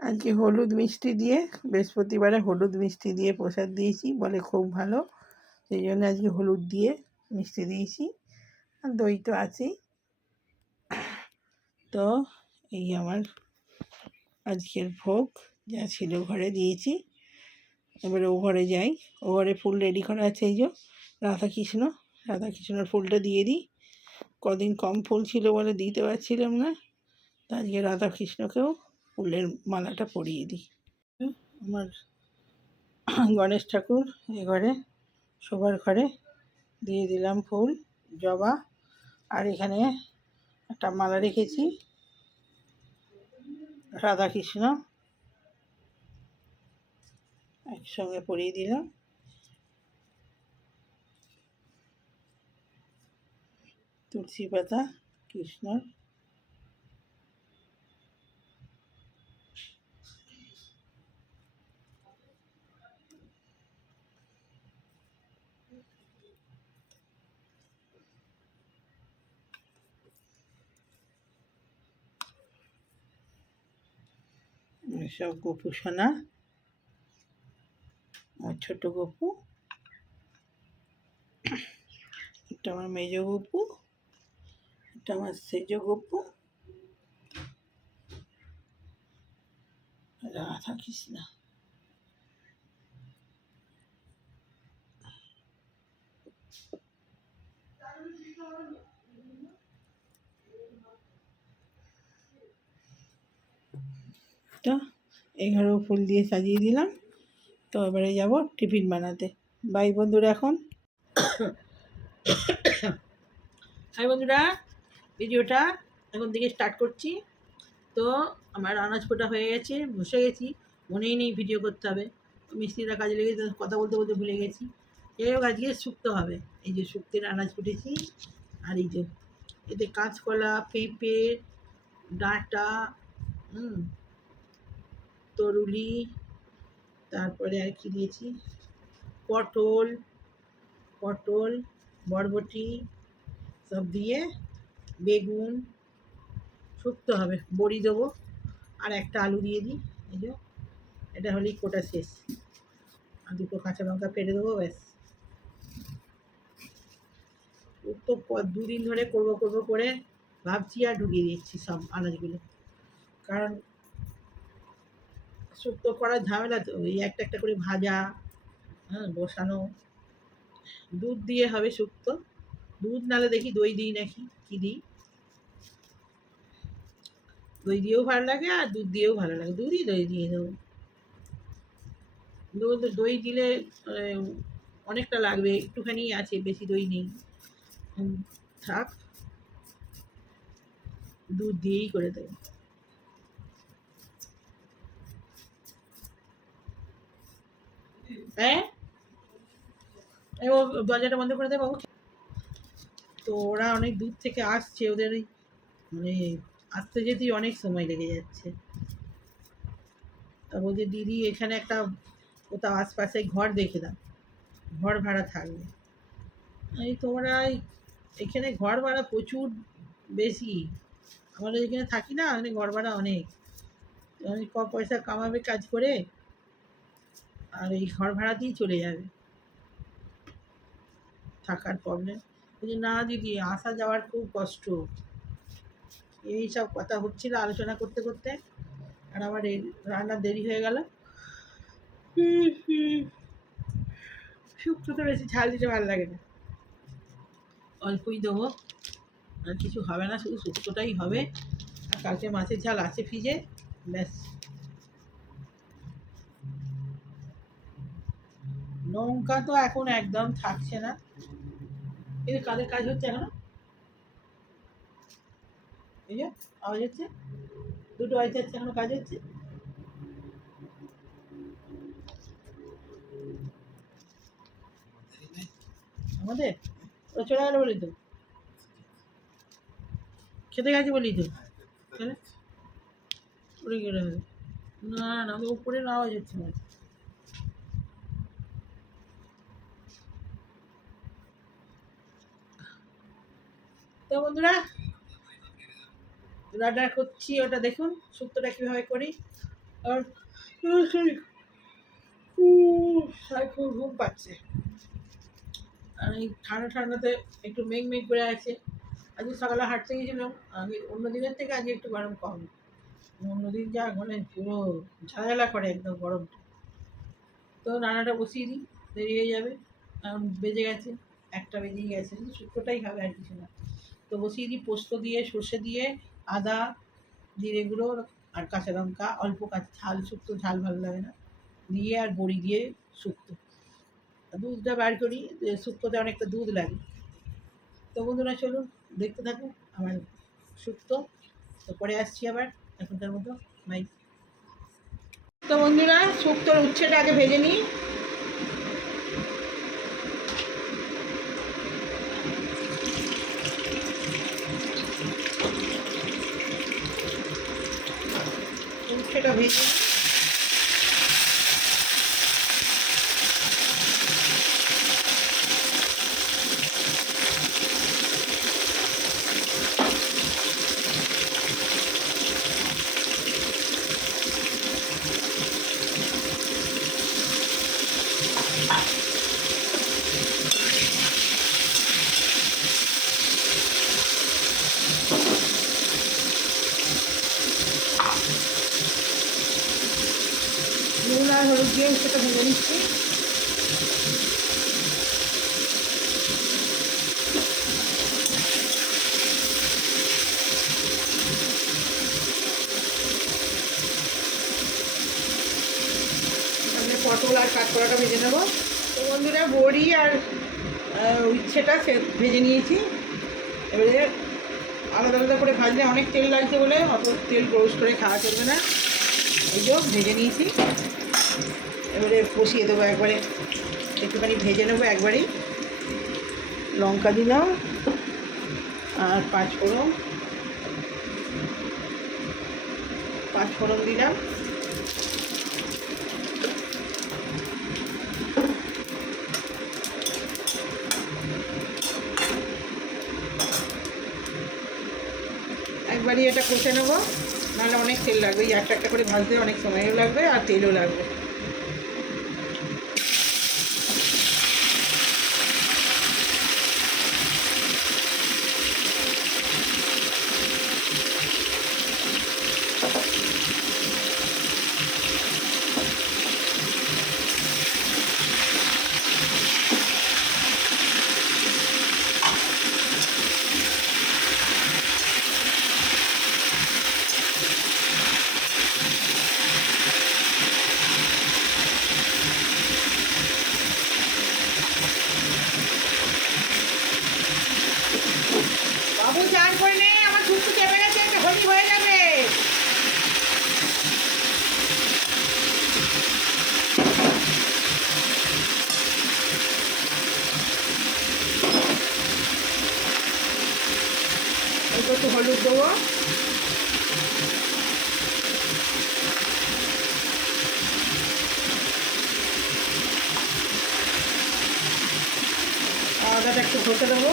আজকে হলুদ মিষ্টি দিয়ে, বৃহস্পতিবারে হলুদ মিষ্টি দিয়ে প্রসাদ দিয়েছি, বলে খুব ভালো, সেই জন্য আজকে হলুদ দিয়ে মিষ্টি দিয়েছি। আর দই তো আছেই। তো এই আমার আজকের ভোগ যা ছিল ঘরে দিয়েছি। এবারে ও ঘরে যাই। ও ঘরে ফুল রেডি করা আছে, এই যে রাধাকৃষ্ণ, রাধাকৃষ্ণর ফুলটা দিয়ে দিই। কদিন কম ফুল ছিল বলে দিতে পারছিলাম না, তো আজকে রাধাকৃষ্ণকেও ফুলের মালাটা পরিয়ে দিই। আমার গণেশ ঠাকুর এ ঘরে, শোবার ঘরে দিয়ে দিলাম ফুল, জবা। আর এখানে একটা মালা রেখেছি, রাধাকৃষ্ণ একসঙ্গে পরিয়ে দিলাম। তুলসী পাতা কৃষ্ণর, সব গপু সোনা, আমার ছোট গপু, এটা আমার মেজ গপু, এটা আমার সেজ গপু, রাধা কৃষ্ণ। তো এই ঘরেও ফুল দিয়ে সাজিয়ে দিলাম। তো এবারে যাব টিফিন বানাতে। বাই বন্ধুরা। এখন হাই বন্ধুরা, ভিডিওটা এখন থেকে স্টার্ট করছি। তো আমার আনাজ ফোটা হয়ে গেছে, বসে গেছি, মনেই নেই ভিডিও করতে হবে, মিস্ত্রিরা কাজে লেগে কথা বলতে বলতে ভুলে গেছি। যাই হোক, আজকে শুক্তো হবে। এই যে শুক্তের আনাজ ফুটেছি, আর এই যে এতে কাঁচকলা, পেঁপে, ডাঁটা, তরুলি, তারপরে আর কি দিয়েছি, পটল, পটল, বরবটি সব দিয়ে, বেগুন, শুক্তো হবে। বড়ি দেবো, আর একটা আলু দিয়ে দিই। এই যে এটা হলেই কোটা শেষ। আর দুটো কাঁচা লঙ্কা কেটে দেবো, ব্যাস। তো দুদিন ধরে করবো করবো করে ভাবছি, আর ঢুকিয়ে দিচ্ছি সব আনাজগুলো। কারণ শুক্তো করার ঝামেলা তো, এই একটা একটা করে ভাজা, বসানো। দুধ দিয়ে হবে শুক্তো, দুধ নালে দেখি দই দিই নাকি কি দিই। দই দিয়েও ভালো লাগে, আর দুধ দিয়েও ভালো লাগে, দুধই দই দিয়ে দেবো। দই দিলে অনেকটা লাগবে, একটুখানি আছে, বেশি দই নেই, থাক, দুধ দিয়েই করে দেবো। হ্যাঁ, ও দরজাটা বন্ধ করে দেয় বাবু। তো ওরা অনেক দূর থেকে আসছে, ওদের মানে আসতে যেতেই অনেক সময় লেগে যাচ্ছে। তা বলছে দিদি এখানে একটা কোথাও আশপাশে ঘর দেখে দাও, ঘর ভাড়া থাকবে। এই তোমরা এখানে ঘর ভাড়া প্রচুর বেশি, আমরা যেখানে থাকি না, এখানে ঘর ভাড়া অনেক। অনেক পয়সা কামাবে কাজ করে, আর এই ঘর ভাড়াতেই চলে যাবে, থাকার প্রবলেম। বলছি না দিদি, আসা যাওয়ার খুব কষ্ট। এই সব কথা হচ্ছিল আলোচনা করতে করতে, আর আমার রান্নার দেরি হয়ে গেল। শুক্তো তো বেশি ঝাল দিতে ভালো লাগে না, অল্পই দেবো, আর কিছু হবে না, শুধু শুক্তোটাই হবে। আর কালকে মাছের ঝাল আছে ফ্রিজে, ব্যাস। লঙ্কা তো এখন একদম থাকছে না। কিন্তু কাদের কাজ হচ্ছে এখনো, এই যে আওয়াজ হচ্ছে, দুটো আওয়াজ যাচ্ছে, এখনো কাজ হচ্ছে। আমাদের ও চলে গেলো বলি তো, খেতে গেছে বলি তো, উড়ে গেলে হবে। না না, উপরে আওয়াজ হচ্ছে না। তো বন্ধুরা, রান্না করছি, ওটা দেখুন শুক্তোটা কীভাবে করি। আর খুব ঘুম পাচ্ছে। আর এই ঠান্ডা ঠান্ডাতে একটু মেঘ মেঘ করে আছে। আজকে সকালে হাঁটতে গেছিলাম, আগে অন্য দিনের থেকে আজকে একটু গরম কম। অন্যদিন যা মানে পুরো ঝামেলা করে একদম গরমটা। তো রান্নাটা বসিয়ে দিই, দেরি হয়ে যাবে। কারণ বেজে গেছে, একটা বেজেই গেছে, শুক্তোটাই হবে আর কিছু না। তো বসিয়ে দিই, পোস্ত দিয়ে, সর্ষে দিয়ে, আদা, জিরে গুঁড়ো আর কাঁচা লঙ্কা, অল্প কাঁচা ঝাল, শুক্তো ঝাল ভালো লাগে না, দিয়ে আর বড়ি দিয়ে শুক্তো। দুধটা বার করি, শুক্তোতে অনেকটা দুধ লাগে। তো বন্ধুরা চলুন দেখতে থাকুন আমার শুক্তো। তো পরে আসছি আবার, এখনকার মতো বাই। তো বন্ধুরা, শুক্তোর উচ্ছেটা আগে ভেজে নিই। উচ্ছেটা ভেজে নুন আর হলুদ দিয়ে উচ্ছেটা ভেজে নিচ্ছি। তাহলে পটল আর কাঁচকলাটা ভেজে নেবো। তো বন্ধুরা, বড়ি আর উচ্ছেটা ভেজে নিয়েছি। এবারে আলাদা আলাদা করে ভাজলে অনেক তেল লাগছে বলে অত তেল গ্রোস করে খাওয়া চলবে না। এই যে ভেজে নিয়েছি, এবারে কষিয়ে দেবো একবারে, একটুখানি ভেজে নেবো একবারেই। লঙ্কা দিলাম আর পাঁচফোড়ন দিলাম। একবারই এটা কষে নেবো, নাহলে অনেক তেল লাগবে। এই একটা একটা করে ভাজতে অনেক সময়ও লাগবে আর তেলও লাগবে। বাবু চান করে নে, আমার শুক্তো চেপে গেছে, একটা হোলি হয়ে যাবে। একটু হলুদ দেবো, আদাটা একটু ঘষে দেবো।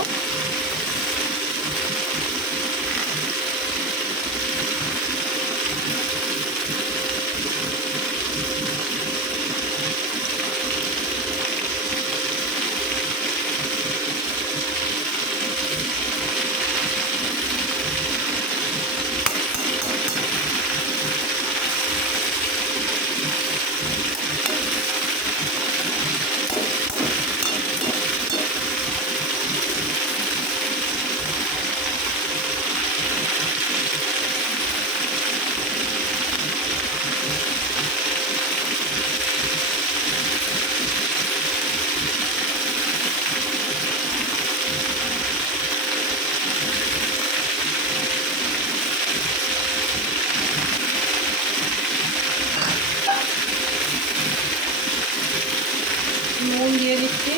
নুন দিয়ে দিচ্ছি,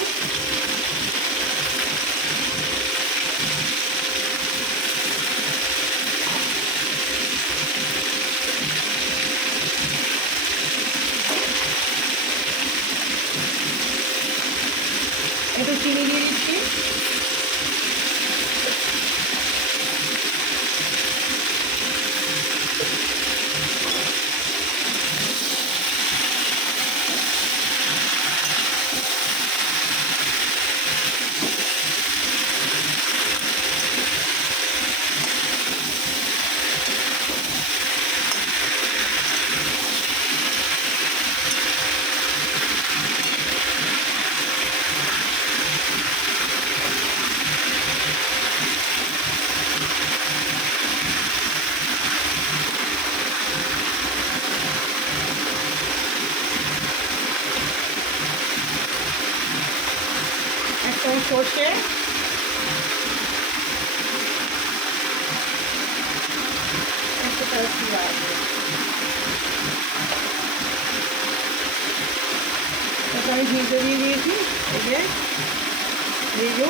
একটু চিনি দিয়ে দিচ্ছি। সর্ষে, আমি ঘিতে দিয়ে দিয়েছি। এই যে ঘিগুলো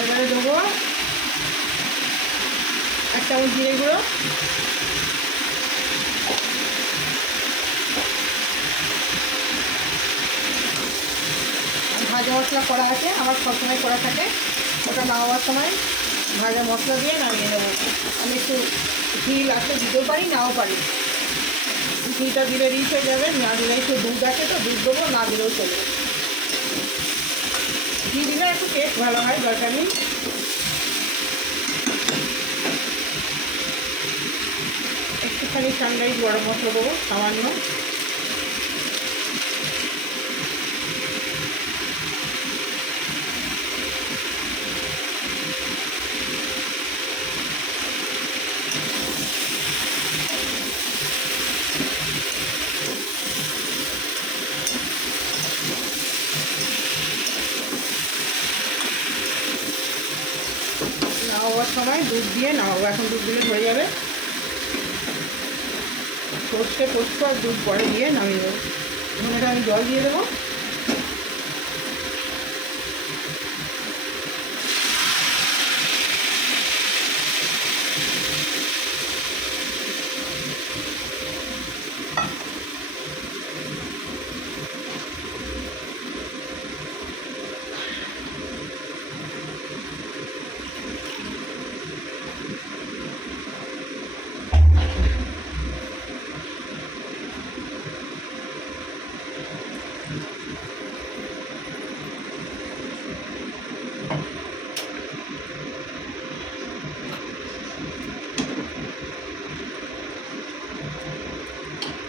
এবারে দেবো 1 চামচ জিরে গুঁড়ো, ভাজা মশলা করা আছে আমার সবসময় করা থাকে, ওটা নামাবার সময় ভাজা মশলা দিয়ে নামিয়ে দেবো। আমি একটু ঘি লাস্টে দিতেও পারি, নাও পারি। ঘিটা দিলে রিচ হয়ে যাবে, না দিলে একটু দুধ আছে তো দুধ দেবো, না দিলেও চলবে। ঘি দিলে একটু টেস্ট ভালো হয়, দরকার নেই। একটুখানি সানরাইজ গরম মশলা দেবো সামান্য, নামাবার সময় দুধ দিয়ে নামাবো। এখন দুধ দিলে হয়ে যাবে। সর্ষে পোস্ত আর দুধ পরে দিয়ে নামিয়ে দেবো। এখন এটা আমি জল দিয়ে দেবো।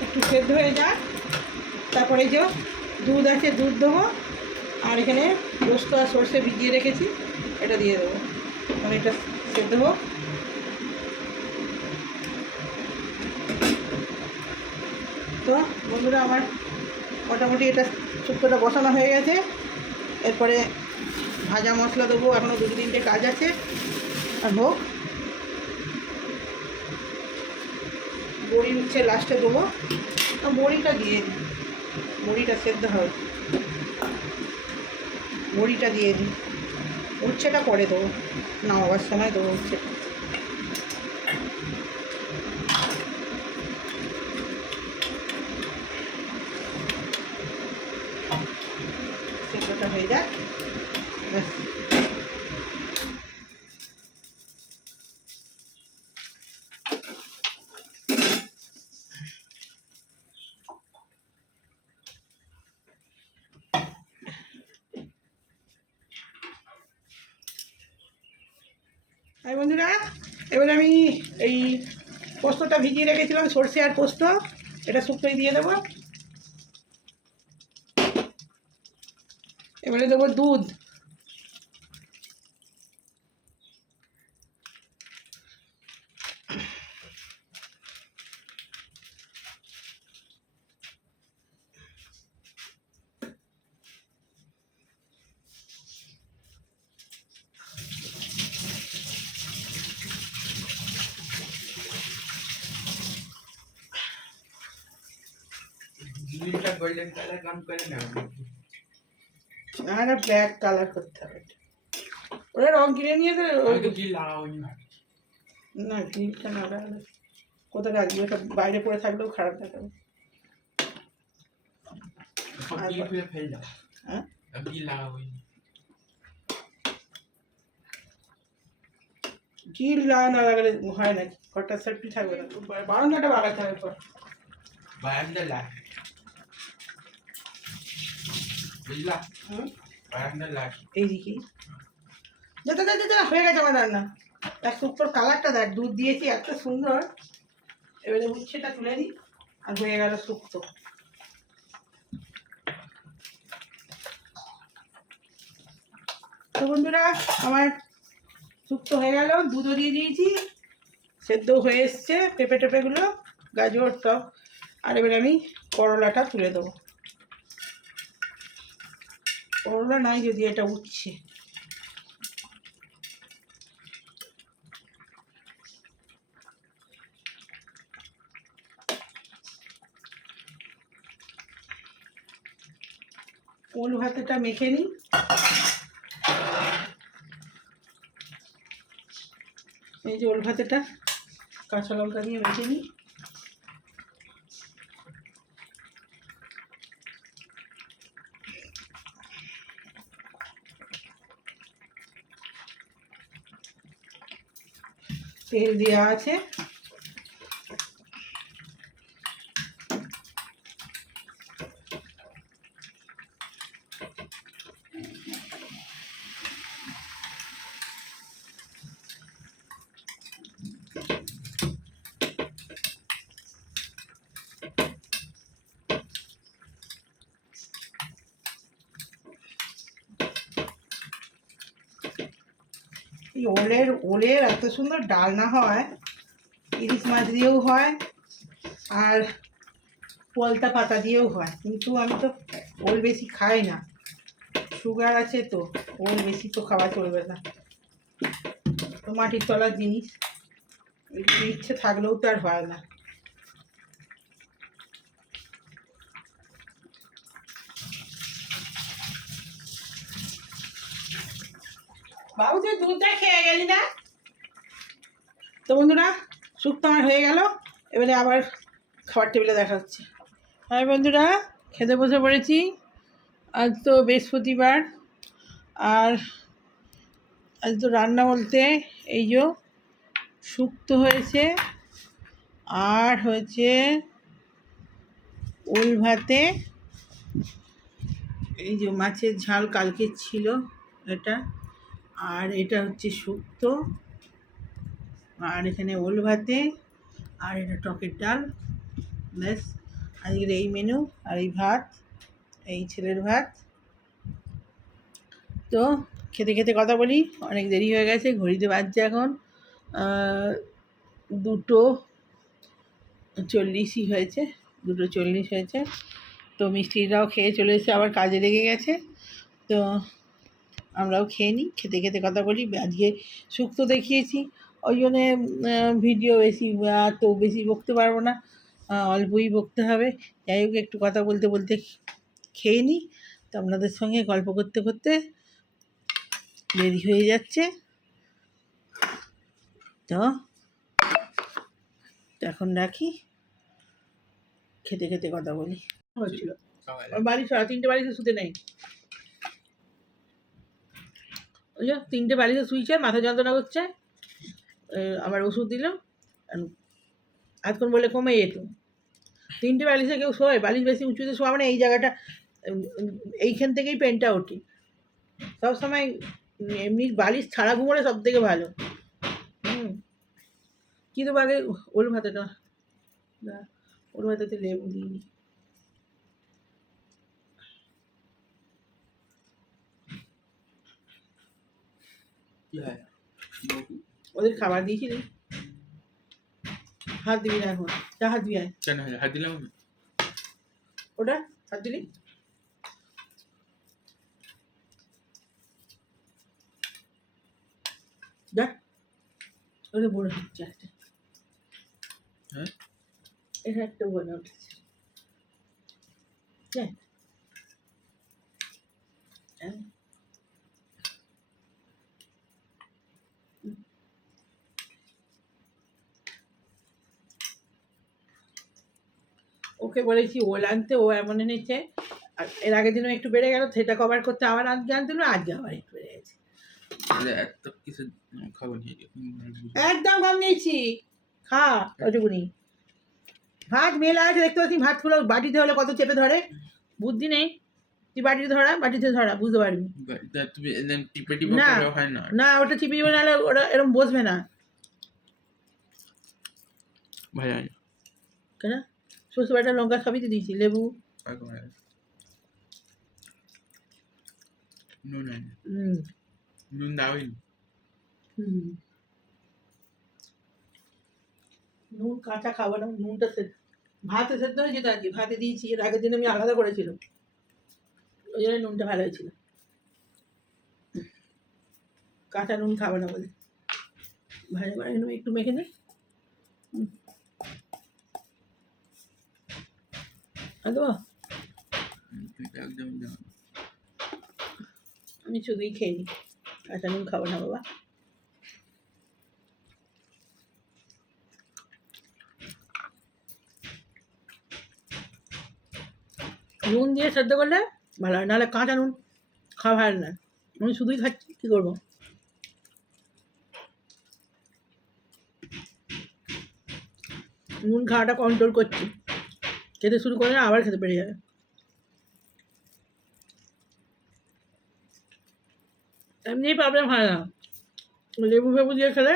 একটু সেদ্ধ হয়ে যাক, তারপরে যে দুধ আছে দুধ দেবো, আর এখানে পোস্ত আর সর্ষে ভিজিয়ে রেখেছি এটা দিয়ে দেবো। আমি এটা সেদ্ধ হোক। তো বন্ধুরা আমার মোটামুটি এটা শুক্তোটা বসানো হয়ে গেছে। এরপরে ভাজা মশলা দেবো, এখনও 2-3টে কাজ আছে, আর হোক। বড়ি উঠছে লাস্টে দেবো, বড়িটা দিয়ে দিই, বড়িটা সেদ্ধ হবে, বড়িটা দিয়ে দিই। উচ্ছেটা পরে দেবো, নামাবার সময় দেবো উচ্ছে। সেদ্ধটা হয়ে যাক, ব্যাস। আর বন্ধুরা এবারে আমি এই পোস্তটা ভিজিয়ে রেখেছিলাম, সর্ষে আর পোস্ত, এটা শুক্তোয় দিয়ে দেবো। এবারে দেবো দুধ, गोल्डन कलर काम करे ना, আর ব্ল্যাক কালার করতে হবে। ওরা রং কিনে নিয়ে তো तो जी लाओ না, গ্রিনটা না লাগালে কোথায় রাখবি, ওটা বাইরে পড়ে থাকলেও খারাপ দেখাবে। अब ये पे फैल जा, হ্যাঁ, अब जी लाओ জিল না লাগালে হয় না, ঘরটা সেফটি থাকবে না, বারান্দাটা বাগাতে হবে। পর बाहर ला বুঝলা হুম বারান্দার লাইট এইদিকে যা যা যা যা, হয়ে গেছে আমার রান্না। দেখ শুক্তোর কালারটা দেখ, দুধ দিয়েছি এত সুন্দর। এবারে উচ্ছেটা তুলে দিই আর হয়ে গেল শুক্তো। তো বন্ধুরা আমার শুক্তো হয়ে গেল, দুধও দিয়ে দিয়েছি, সেদ্ধ হয়ে এসছে পেঁপে টেপেগুলো, গাজর সব। আর এবারে আমি করলাটা তুলে দেবো। করলা নাই যদি, এটা উঠছে। ওল ভাতেটা মেখে নিই। এই যে ওল ভাতেটা কাঁচা লঙ্কা দিয়ে মেখে নিই। তেল দেওয়া আছে, এই ওলের এত সুন্দর ডালনা হয়, ইলিশ মাছ দিয়েও হয় আর পলতা পাতা দিয়েও হয়, কিন্তু আমি তো ওল বেশি খাই না, সুগার আছে তো, ওল বেশি তো খাওয়া চলবে না, তো মাটির তলার জিনিস, একটু ইচ্ছে থাকলেও তো আর হয় না। বাবু তুই দুধটা খেয়ে গেলি না? তো বন্ধুরা শুক্তো আমার হয়ে গেল, এবারে আবার খাবার টেবিলে দেখা হচ্ছে। হ্যাঁ বন্ধুরা, খেতে বসে পড়েছি। আজ তো বৃহস্পতিবার, আর আজ তো রান্না বলতে এই যে শুক্তো হয়েছে, আর হয়েছে ওল ভাতে এই যে মাছের ঝাল কালকে ছিল এটা, আর এটা হচ্ছে শুক্তো, আর এখানে ওল ভাতে, আর এটা টকের ডাল। ব্যাস, আজকের এই মেনু। আর এই ভাত, এই ছেলের ভাত। তো খেতে খেতে কথা বলি, অনেক দেরি হয়ে গেছে, ঘড়িতে বাজছে এখন 2:40 হয়েছে, 2:40 হয়েছে। তো মিষ্টিরাও খেয়ে চলে এসেছে, আবার কাজে লেগে গেছে। তো আমরাও খেয়ে নিই, খেতে খেতে কথা বলি। আজকে শুক্তো দেখিয়েছি, ওই জন্যে ভিডিও বেশি তো বেশি বকতে পারবো না, অল্পই বকতে হবে। যাই হোক, একটু কথা বলতে বলতে খেয়ে নিই। তো আপনাদের সঙ্গে গল্প করতে করতে দেরি হয়ে যাচ্ছে। তো এখন রাখি, খেতে খেতে কথা বলি। হচ্ছিল বাড়ি 3:30 বাড়িতে শুতে নেই, ওই যে 3টে বাড়িতে শুয়েছে, মাথা যন্ত্রণা করছে, আবার ওষুধ দিলাম, আজক্ষণ বলে কমে যেত। 3টে বালিশে কেউ শোয়? বালিশ বেশি উঁচুতে শোয়া মানে এই জায়গাটা, এইখান থেকেই পেনটা ওঠে সবসময়। এমনি বালিশ ছাড়া ঘুমোলে সব থেকে ভালো। কিন্তু আগে ওল ভাতেটা, ওল ভাতেতে লেবু দিইনি। ওদের খাবার দিয়েছিলি, হাত দিবি না এখন, যা হাত দিবি। কেন হাত দিলাম? ওটা হাত দিলি, যা। ওটা বড় হচ্ছে একটা, হ্যাঁ এটা একটা বড় উঠেছে। ওকে বলেছি ওল আনতে, ও এমন এনেছে। আর এর আগের দিনও একটু বেড়ে গেল, সেটা কভার করতে আবার আজকে আনতে হলো, আজকে আবার একটু বেড়ে গেছে। এত কিছু খাবার নিয়ে একদম কম নিয়েছি, খা ওইটুকুনি। ভাত মেলা আছে দেখতে পাচ্ছি, ভাতগুলো বাটিতে হলে কত চেপে ধরে, বুদ্ধি নেই। তুই বাটিতে ধরা বুঝতে পারবি। তা তুমি টিপে টিপে না করে হয় না। না, ওটা চিপিয়ে নাহলে ওটা এরকম বসবে না। ভালো হয় না। কেন? সর্ষে বাটা লঙ্কা সবই তো দিয়েছি, লেবু। পাকা হয় না। নুন হয় না। হুম নুন দাওই না। হুম। নুন কাঁচা খাবো না, নুনটা ভাতে সেদ্ধ হয়েছে তো আজকে, ভাতে দিয়েছি, এর আগের দিন আমি আলাদা করেছিলাম, ওই জন্য নুনটা ভালো হয়েছিল। কাঁচা নুন খাবো না বলে ভালো করে একটু মেখে নে। দেবো, তুই তো একদম জানো। আমি শুধুই খেয়ে নিই, কাঁচা নুন খাবো না বাবা। নুন দিয়ে সেদ্ধ করলে ভালো হয়, নাহলে কাঁচা নুন খাওয়া ভালো না। আমি শুধুই খাচ্ছি, কী করবো। নুন খাওয়াটা কন্ট্রোল করছি, খেতে শুরু করে আবার খেতে পেরে যাবে। এমনিই প্রবলেম হয় না, লেবু ফেবু দিয়ে খেলে,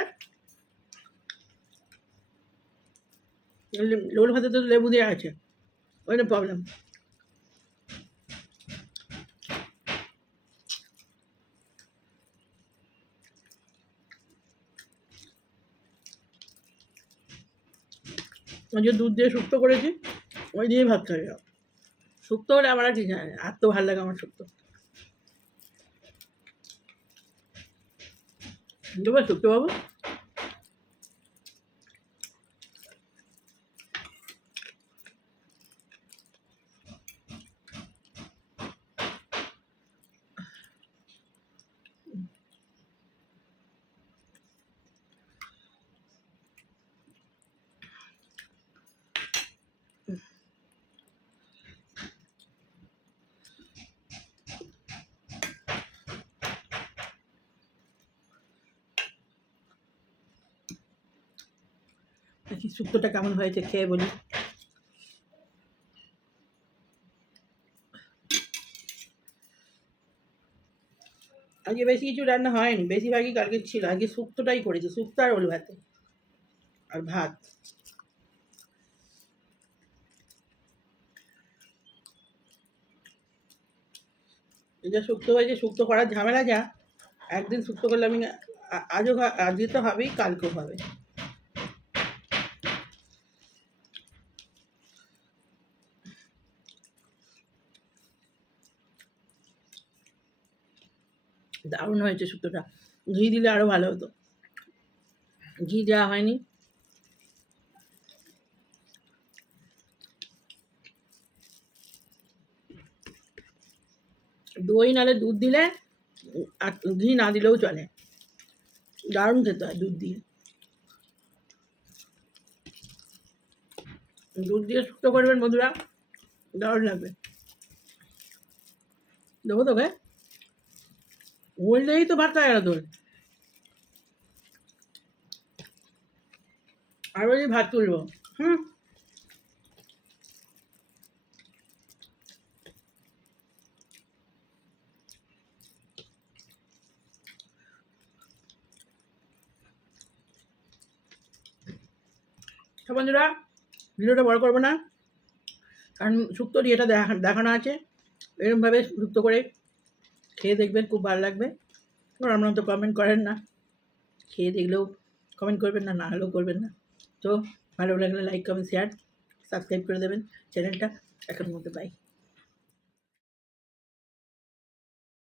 লোল ভাতে তো লেবু দেওয়া আছে, ওইটা প্রবলেম। ওই যে দুধ দিয়ে শুক্তো করেছি, ওই দিয়েই ভাত খাই। শুক্তো হলে আমার আর ঠিক হয় না, আর তো ভালো লাগে আমার শুক্তো। দেবো শুক্তো বাবু? দেখি শুক্তোটা কেমন হয়েছে, খেয়ে বলি। আজকে বেশি কিছু রান্না হয়নি, বেশিরভাগই কালকে ছিল, আজকে শুক্তোটাই করেছি, শুক্তো আর ওল ভাতে আর ভাত। এটা শুক্তো হয়েছে, শুক্তো করার ঝামেলা যা, একদিন শুক্তো করলে আমি আজও আজকে তো হবেই, কালকেও হবে। দারুণ হয়েছে শুক্তোটা, ঘি দিলে আরও ভালো হতো, ঘি দেওয়া হয়নি। দই নালে দুধ দিলে, আর ঘি না দিলেও চলে, দারুণ খেতে হয় দুধ দিয়ে। দুধ দিয়ে শুক্তো করবেন বন্ধুরা, দারুণ লাগবে। দেবো তোকে, বললেই তো ভাত খায় গেল তোর, আর বলি ভাত তুলবো। হুম, তো বন্ধুরা ভিডিওটা বড় করবো না, কারণ শুক্তোর ইয়েটা দেখানো আছে, এরকমভাবে শুক্তো করে খেয়ে দেখবেন, খুব ভালো লাগবে। আর আপনারা তো কমেন্ট করেন না, খেয়ে দেখলেও কমেন্ট করবেন না, না হলেও করবেন না। তো ভালো লাগলে লাইক কমেন্ট শেয়ার সাবস্ক্রাইব করে দেবেন চ্যানেলটা। এখনের মতো বাই।